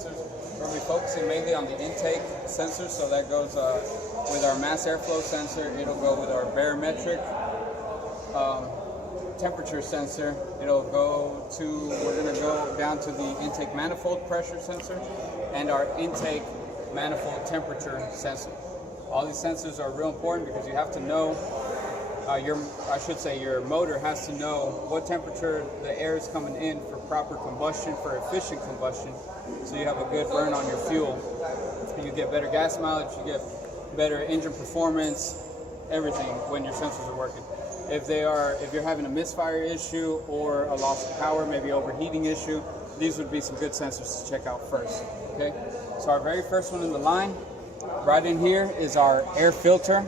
sensors. We're going to be focusing mainly on the intake sensor, so that goes with our mass airflow sensor. It'll go with our barometric temperature sensor. It'll go to, we're going to go down to the intake manifold pressure sensor and our intake manifold temperature sensor. All these sensors are real important because you have to know your motor has to know what temperature the air is coming in for proper combustion, for efficient combustion, so you have a good burn on your fuel. You get better gas mileage, you get better engine performance, everything when your sensors are working. If you're having a misfire issue or a loss of power, maybe overheating issue, these would be some good sensors to check out first. Okay, so our very first one in the line, right in here, is our air filter.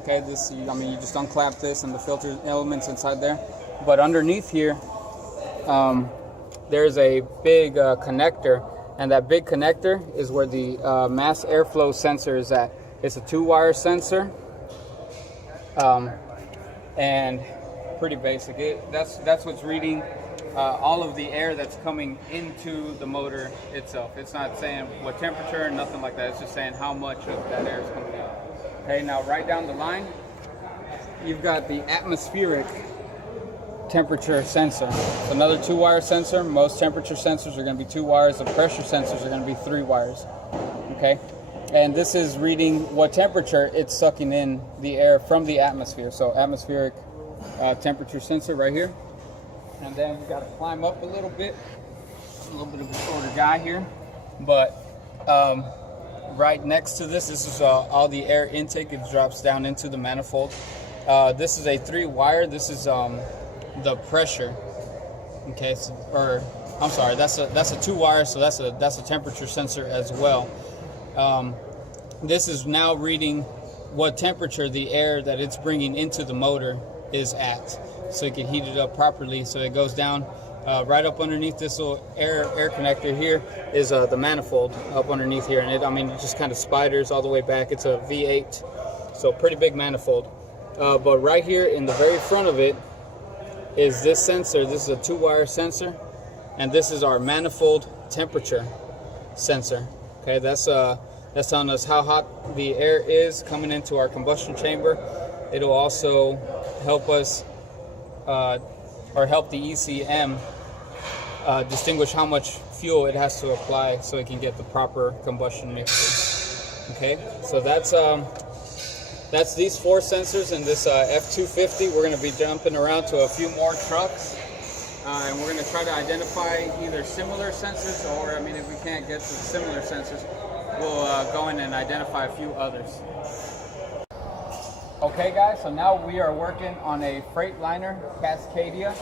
Okay, you just unclap this and the filter elements inside there. But underneath here, there's a big connector, and that big connector is where the mass airflow sensor is at. It's a 2-wire sensor, and pretty basic. That's what's reading all of the air that's coming into the motor itself. It's not saying what temperature, nothing like that. It's just saying how much of that air is coming out. Okay, now right down the line, you've got the atmospheric temperature sensor. It's another 2-wire sensor. Most temperature sensors are going to be 2 wires. The pressure sensors are going to be 3 wires. Okay, and this is reading what temperature it's sucking in the air from the atmosphere. So atmospheric temperature sensor right here. And then we've got to climb up a little bit of a shorter guy here, but right next to this is all the air intake. It drops down into the manifold. This is a 3-wire. This is the pressure. Okay, I'm sorry. That's a 2-wire. So that's a temperature sensor as well. This is now reading what temperature the air that it's bringing into the motor is at, so it can heat it up properly. So it goes down. Right up underneath this little air connector here is the manifold up underneath here, and it just kind of spiders all the way back. It's a V8, so pretty big manifold. But right here in the very front of it is this sensor. This is a 2-wire sensor, and this is our manifold temperature sensor. Okay, that's telling us how hot the air is coming into our combustion chamber. It'll also help us help the ECM distinguish how much fuel it has to apply so it can get the proper combustion mixture. Okay, so that's these 4 sensors in this F-250. We're going to be jumping around to a few more trucks, and we're going to try to identify either similar sensors, or if we can't get to similar sensors, we'll go in and identify a few others. Okay guys, so now we are working on a Freightliner Cascadia.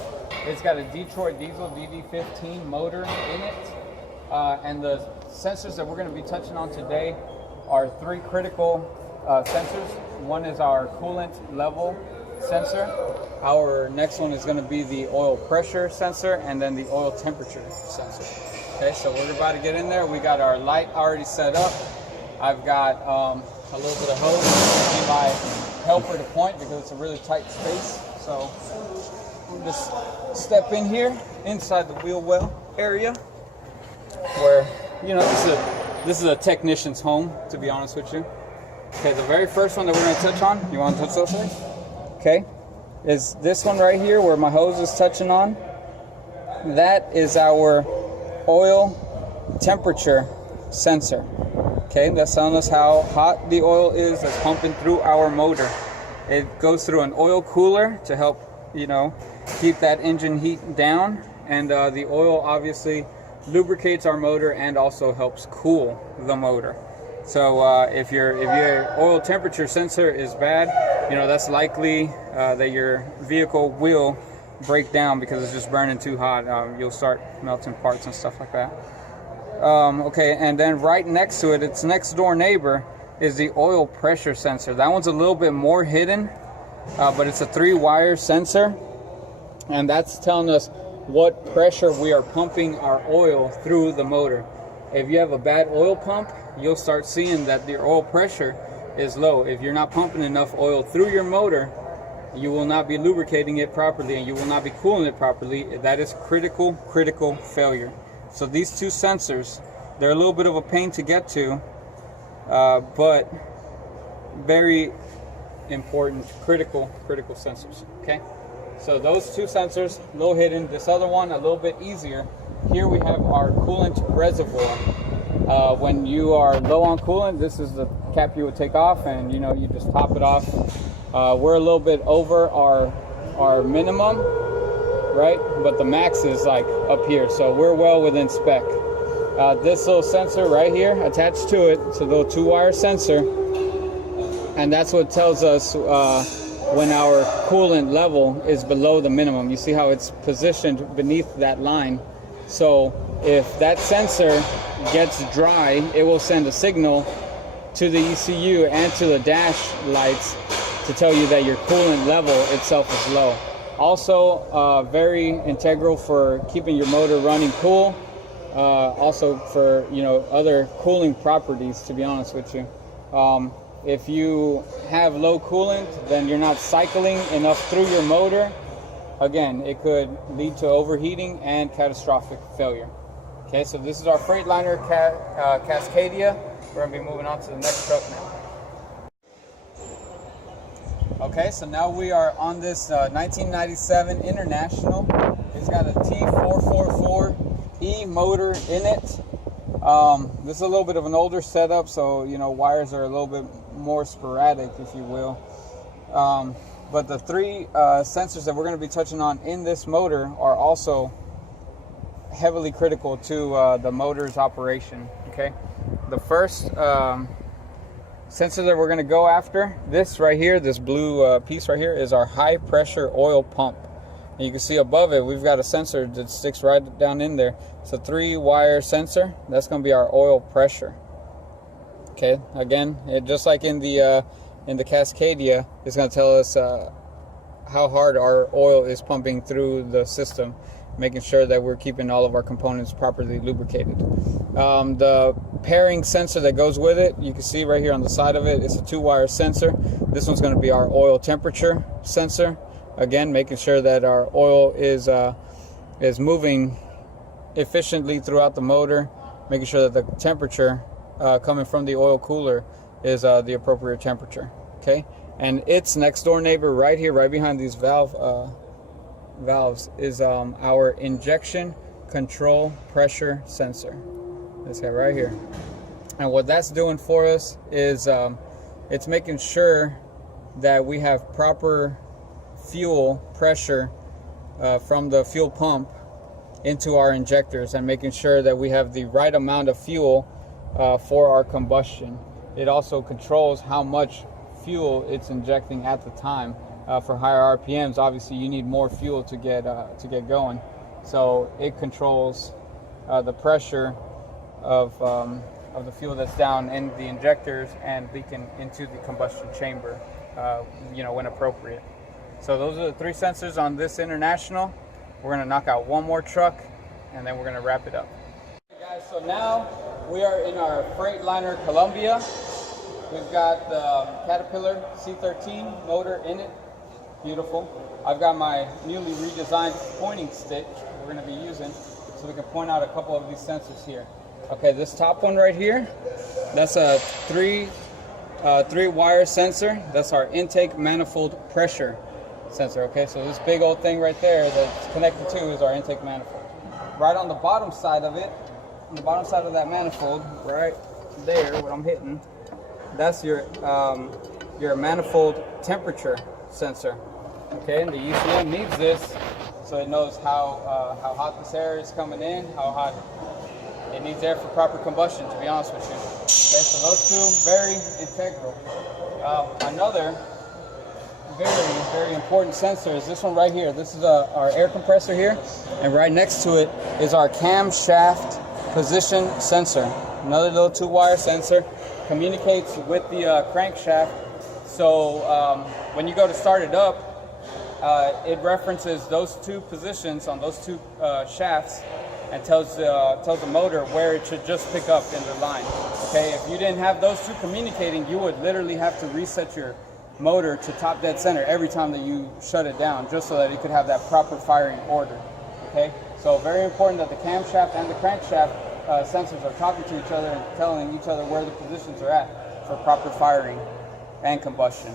It's got a Detroit diesel DD15 motor in it. And the sensors that we're going to be touching on today are 3 critical sensors. One is our coolant level sensor. Our next one is going to be the oil pressure sensor, and then the oil temperature sensor. Okay, so we're about to get in there. We got our light already set up. I've got a little bit of hose in my helper to point because it's a really tight space. So we'll just step in here inside the wheel well area, where this is a technician's home, to be honest with you. Okay, the very first one that we're going to touch on, you want to touch those things? Okay, is this one right here where my hose is touching on. That is our oil temperature sensor. Okay, that's telling us how hot the oil is that's pumping through our motor. It goes through an oil cooler to help, keep that engine heat down, and the oil obviously lubricates our motor and also helps cool the motor. So if your oil temperature sensor is bad, that's likely that your vehicle will break down because it's just burning too hot. You'll start melting parts and stuff like that. Okay, and then right next to it, its next door neighbor, is the oil pressure sensor. That one's a little bit more hidden, but it's a 3-wire sensor, and that's telling us what pressure we are pumping our oil through the motor. If you have a bad oil pump, you'll start seeing that the oil pressure is low. If you're not pumping enough oil through your motor, you will not be lubricating it properly, and you will not be cooling it properly. That is critical failure. So these 2 sensors They're a little bit of a pain to get to, but very important, critical sensors. Okay, so those two sensors, a little hidden. This other one, a little bit easier. Here we have our coolant reservoir. When you are low on coolant, this is the cap you would take off, and you just top it off. We're a little bit over our minimum, right? But the max is like up here, so we're well within spec. This little sensor right here attached to it, it's a little 2-wire sensor, and that's what tells us when our coolant level is below the minimum. You see how it's positioned beneath that line. So if that sensor gets dry, it will send a signal to the ECU and to the dash lights to tell you that your coolant level itself is low. Also, very integral for keeping your motor running cool. Also for other cooling properties, to be honest with you. If you have low coolant, then you're not cycling enough through your motor. Again, it could lead to overheating and catastrophic failure. Okay, so this is our Freightliner Cascadia. We're going to be moving on to the next truck now. Okay, so now we are on this 1997 International. It's got a T444E motor in it. This is a little bit of an older setup, so wires are a little bit more sporadic, if you will. But the three sensors that we're going to be touching on in this motor are also heavily critical to the motor's operation. Okay, the first sensor that we're going to go after, this right here, this blue piece right here, is our high pressure oil pump. And you can see above it we've got a sensor that sticks right down in there. It's a 3-wire sensor. That's going to be our oil pressure. Okay, again, just like in the Cascadia, it's going to tell us how hard our oil is pumping through the system, making sure that we're keeping all of our components properly lubricated. The pairing sensor that goes with it, you can see right here on the side of it, it's a 2-wire sensor. This one's going to be our oil temperature sensor. Again, making sure that our oil is moving efficiently throughout the motor, making sure that the temperature coming from the oil cooler is the appropriate temperature. Okay, and its next door neighbor right here, right behind these valves, is our injection control pressure sensor. This guy right here. And what that's doing for us is it's making sure that we have proper fuel pressure from the fuel pump into our injectors, and making sure that we have the right amount of fuel for our combustion. It also controls how much fuel it's injecting at the time. For higher RPMs, obviously you need more fuel to get going. So it controls the pressure of the fuel that's down in the injectors and leaking into the combustion chamber, when appropriate. So those are the 3 sensors on this International. We're going to knock out one more truck, and then we're going to wrap it up. Okay, guys, so now we are in our Freightliner Columbia. We've got the Caterpillar C13 motor in it. Beautiful. I've got my newly redesigned pointing stick we're going to be using, so we can point out a couple of these sensors here. Okay, this top one right here, that's a 3-wire sensor. That's our intake manifold pressure sensor. Okay, so this big old thing right there that's connected to is our intake manifold. Right on the bottom side of it, on the bottom side of that manifold, right there, what I'm hitting, that's your manifold temperature sensor. Okay, and the ECM needs this so it knows how hot this air is coming in, how hot it needs air for proper combustion, to be honest with you. Okay, so those two, very integral. Another very important sensor is this one right here. This is our air compressor here, and right next to it is our camshaft position sensor. Another little 2-wire sensor, communicates with the crankshaft. So when you go to start it up, it references those 2 positions on those 2 shafts, and tells the motor where it should just pick up in the line. Okay, if you didn't have those 2 communicating, you would literally have to reset your motor to top dead center every time that you shut it down, just so that it could have that proper firing order. Okay, so very important that the camshaft and the crankshaft sensors are talking to each other and telling each other where the positions are at for proper firing and combustion.